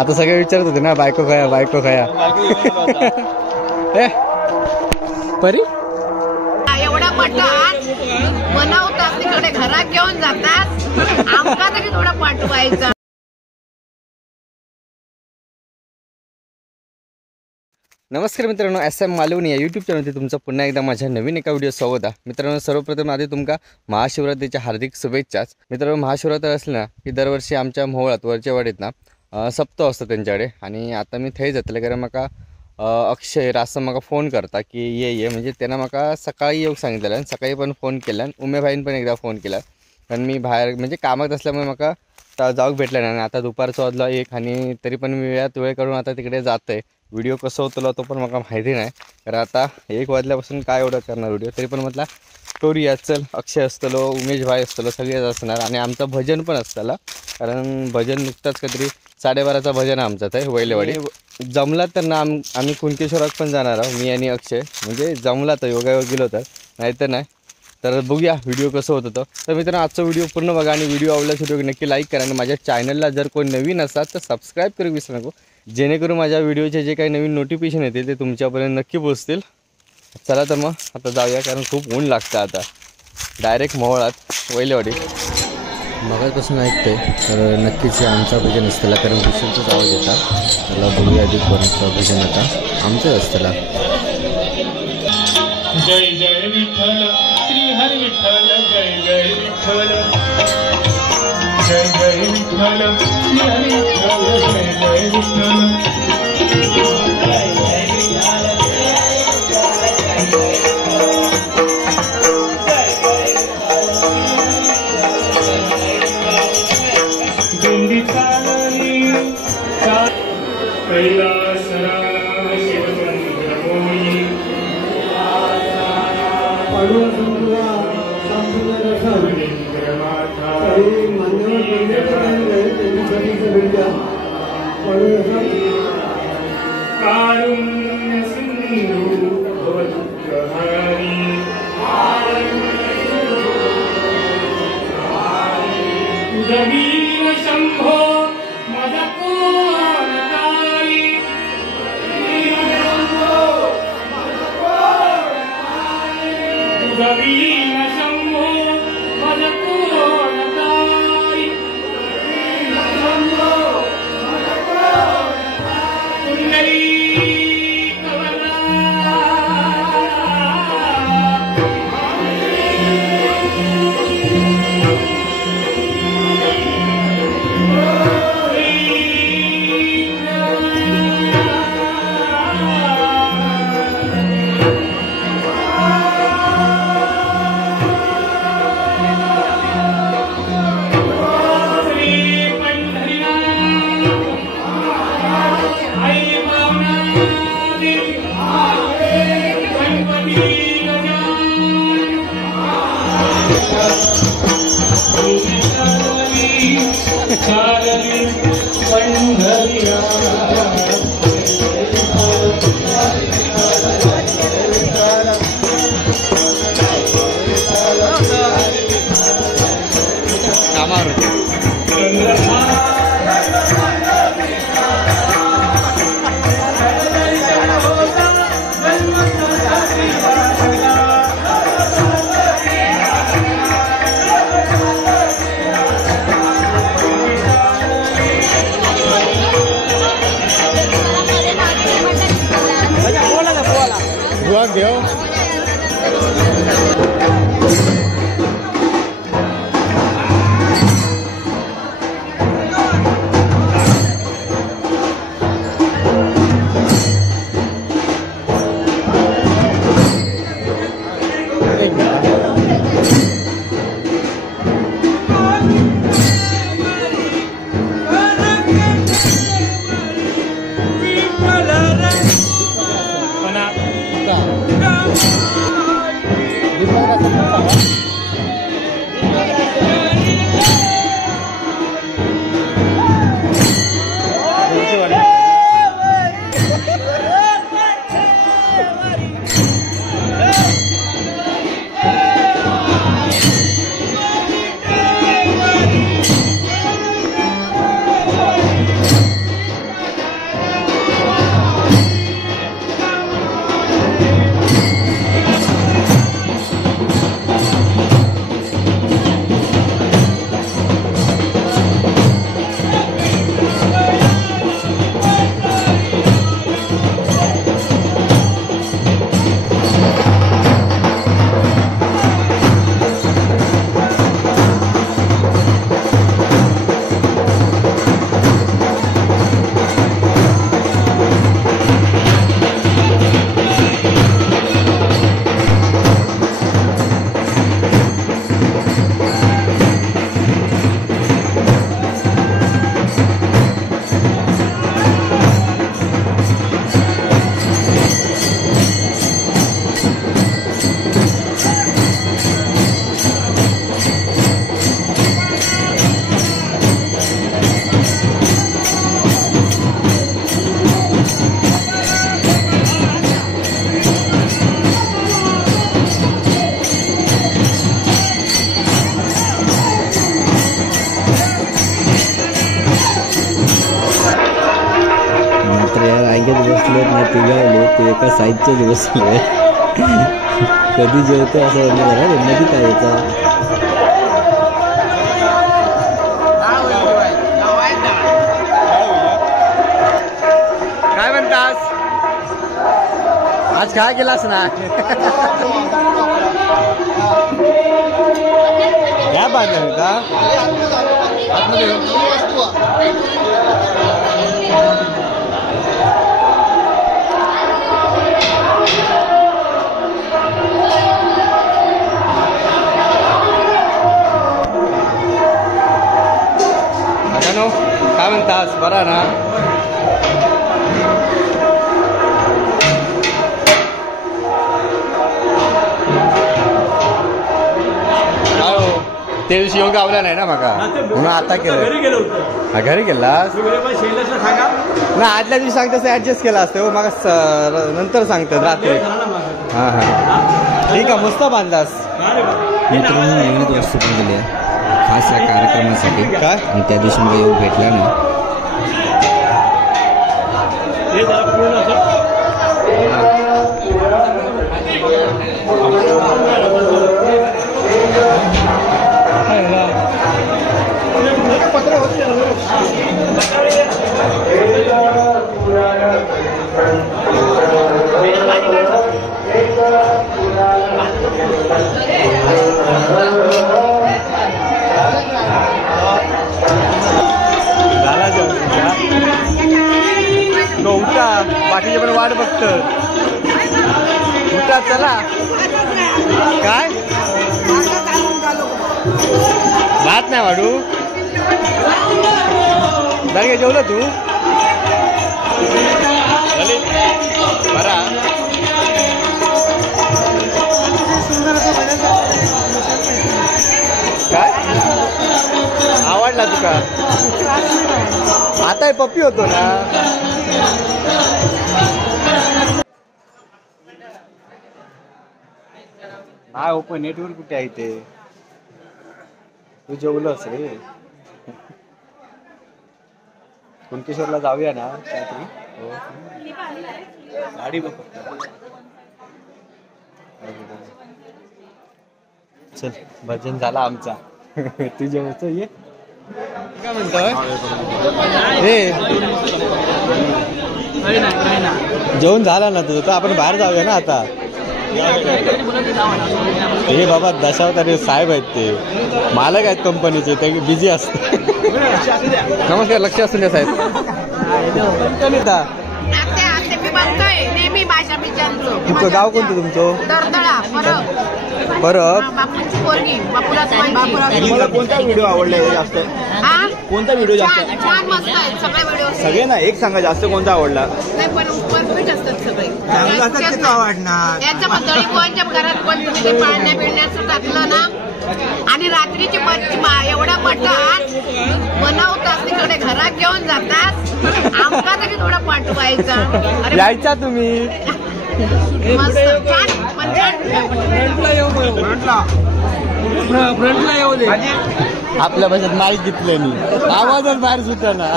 आता सगळे विचारत होते ना बायको खाया बायको खाया. परी एवढा पटात बनवतात तिकडे घरात घेऊन जातात आमका तरी थोडा पाठवायचा. नमस्कार मित्रांनो, SM मालवणी या यूट्यूब चॅनलवरती तुमचं पुन्हा एकदा माझ्या नवीन एका व्हिडिओ स्वागत आहे. मित्रांनो, सर्वप्रथम आधी तुमका महाशिवरात्रीच्या हार्दिक शुभेच्छाच. मित्रांनो, महाशिवरात्री असली ना की दरवर्षी आमच्या मोहळात वरच्या वाडीत ना सप्ताह असतं त्यांच्याकडे. आणि आता मी थंय जातले कारण म्हाका अक्षय रासम म्हाका फोन करता की ये म्हणजे त्यांना म्हाका सकाळी येऊक सांगितलेलं आणि सकाळी पण फोन केला आणि उमेभाईन पण एकदा फोन केला. कारण मी बाहेर म्हणजे कामात असल्यामुळे म्हाका जाऊक भेटलं नाही. आणि आता दुपारचं वाजलं 1 आणि तरी पण मी वेळ काढून आता तिकडे जात आहे. व्हिडिओ कसं होतं तो पण मला माहिती नाही, कारण आता 1 वाजल्यापासून काय एवढं करणार व्हिडिओ. तरी पण म्हटलं स्टोरी या चल, अक्षय असतलो, उमेश भाई असतलो, सगळेच असणार. आणि आमचं भजन पण असताला, कारण भजन नुकताच काहीतरी 12:30चा भजन आहे आमचं ते वैलेवाडी. जमला तर ना आम्ही कुणकेश्वरात पण जाणार आहोत, मी आणि अक्षय. म्हणजे जमला तर योगायोग गेलो तर, नाहीतर नाही. तर बघूया व्हिडिओ कसं होतं तर मित्रांनो आजचा व्हिडिओ पूर्ण बघा आणि व्हिडिओ आवडल्यास व्हिडिओ नक्की लाईक करा. आणि माझ्या चॅनलला जर कोण नवीन असाल तर सबस्क्राईब करू विसरू नको, जेणेकरून माझ्या व्हिडिओचे जे काही नवीन नोटिफिकेशन येते ते तुमच्यापर्यंत नक्की पोहोचतील. चला तर मग आता जाऊया, कारण खूप ऊन लागतं आता. डायरेक्ट मोहळात वैलेवाडी मगाचपासून ऐकतोय, तर नक्कीच आमचा भजन असतेला, कारण विष्णूचाच आवाज येतात. त्याला बघूया आधी कोणाचं भजन आता आमचं असतेला. जय जय विठ्ठल श्री हरी विठ्ठल, जय जय विठ्ठल, जय जय विठ्ठल श्री हरी विठ्ठल, जय जय विठ्ठल, जय जय विठ्ठल, दिंडी चालली कैलासरा शिवचंद्रभूमी कारुण्य सिंधू भवदुःखहारी, तुझवीर शंभो मज कोण तारी, तुझवीर शंभो मज कोण तारी, कुंडली घेऊ. मात्र यार ऐकत बसलेत ना तिघावले ते एका साईडच्याच बसले कधी जेवतो असं म्हणजे जरा मध्ये काय याचा काय म्हणतास आज काय केलास ना या बांधलं का काय म्हणतास बरा ना ते दिवशी योग गावला नाही ना माका म्हणून आता केलं घरी गेलास ना आदल्या दिवशी सांगतास ऍडजस्ट केला असतं हो माका नंतर सांगतात रात्री हां हां ठीक आहे मस्त बांधलास मित्रांनो नवीनच वस्तू पण दिली आहे खास या कार्यक्रमासाठी काय आणि त्या दिवशी मला येऊ भेटला ना उठा बाकीचे पण वाट बघत उठा चला काय भात नाही वाढू दारगे जेवलं तू बरा काय आवडला तुका आता पप्पी होतो ना हा ओपन नेटवर्क कुठे आहे ते तू जेवलंस रे कुणकेश्वरला जाऊया ना काहीतरी गाडी बघ चल भजन झाला आमचा तू जेवतो ये काय म्हणतोय जेवण झाला ना तुझं तर आपण बाहेर जाऊया ना आता हे बाबा दशावतारी साहेब आहेत ते मालक आहेत कंपनीचे ते बिझी असते नमस्कार लक्ष असून द्या साहेब नेहमी भाषा तुमचं गाव कोणतं तुमचं दरदळा परब बापूची पोरगी बापूला कोणता व्हिडिओ आवडला जास्त कोणता व्हिडिओ जास्त छान मस्त आहेत सगळे व्हिडिओ सगळे ना एक सांगा जास्त कोणता आवडला नाही पण परफेक्ट असतात सगळे आवडणार याच्याबद्दल कोणच्या घरात पण तुम्ही ते पाळण्या बिळण्याचं टाकलं ना आणि रात्रीची एवढा मटण बनवतात तिकडे घरात घेऊन जातात आमका तरी थोडा पाठवायचा यायचा तुम्ही मस्त छान फ्रंटला येऊ दे आपल्या भाषेत माईक घेतलं मी आवाजच बाहेर सुटा ना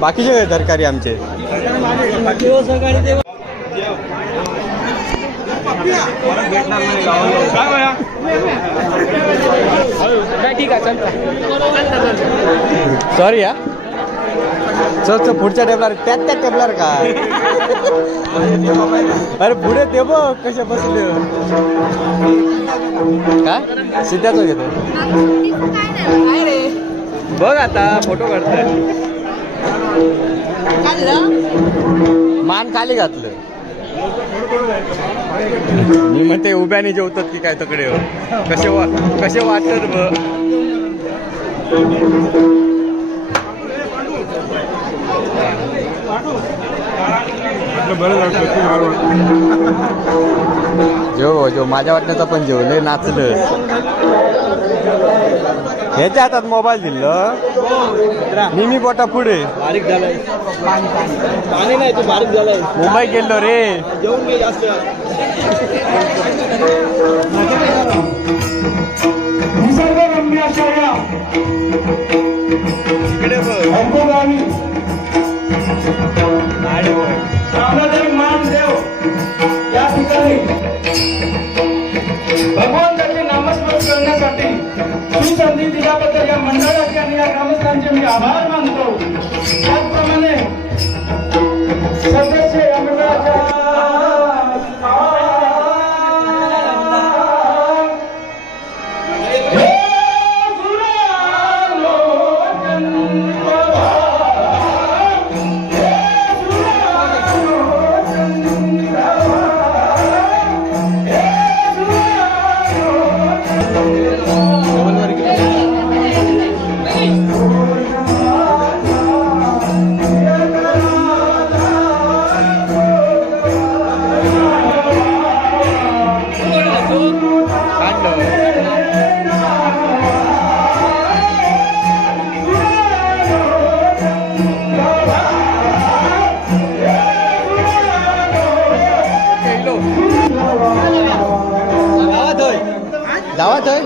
बाकीचे काय तरकारी आमचे सॉरी या चल पुढच्या टेबलावर त्या टेबलावर काय अरे पुढे ते बघ कसे बसले काय सिद्धाच घेतो बघ आता फोटो काढतोय मान खाली घातलं मी म्हणते उभ्याने जेवतात की काय तकडे कसे वाटतात बघ जो माझ्या वाटण्याचा पण जेव लय नाचलं ह्याच्या हातात मोबाईल दिलं मी बोटा पुढे बारीक झालाय पाणी नाही तू बारीक झालाय मुंबई गेलो रे जेवून घे जास्त निसर्गरम्य अशा या इकडे बघ. ऐकोगावी सावधानी मान देव या ठिकाणी भगवंताचे नामस्मरण करण्यासाठी ही संधी दिल्याबद्दल या मंडळाचे आणि या ग्रामस्थांचे मी आभार मानतो. त्याचप्रमाणे सदस्य या मंडळाच्या गावात आहे.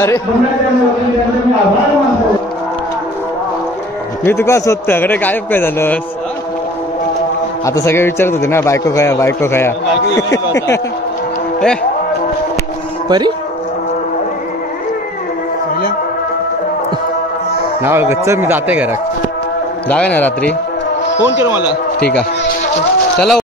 अरे मी तुका शोधतो अरे गायब काय झालंस. आता सगळे विचारत होते ना बायको खाया बायको खाया. ए परी नाव गच्च मी जाते घरात. जाऊया ना रात्री. फोन कर मला. ठीक आहे चला.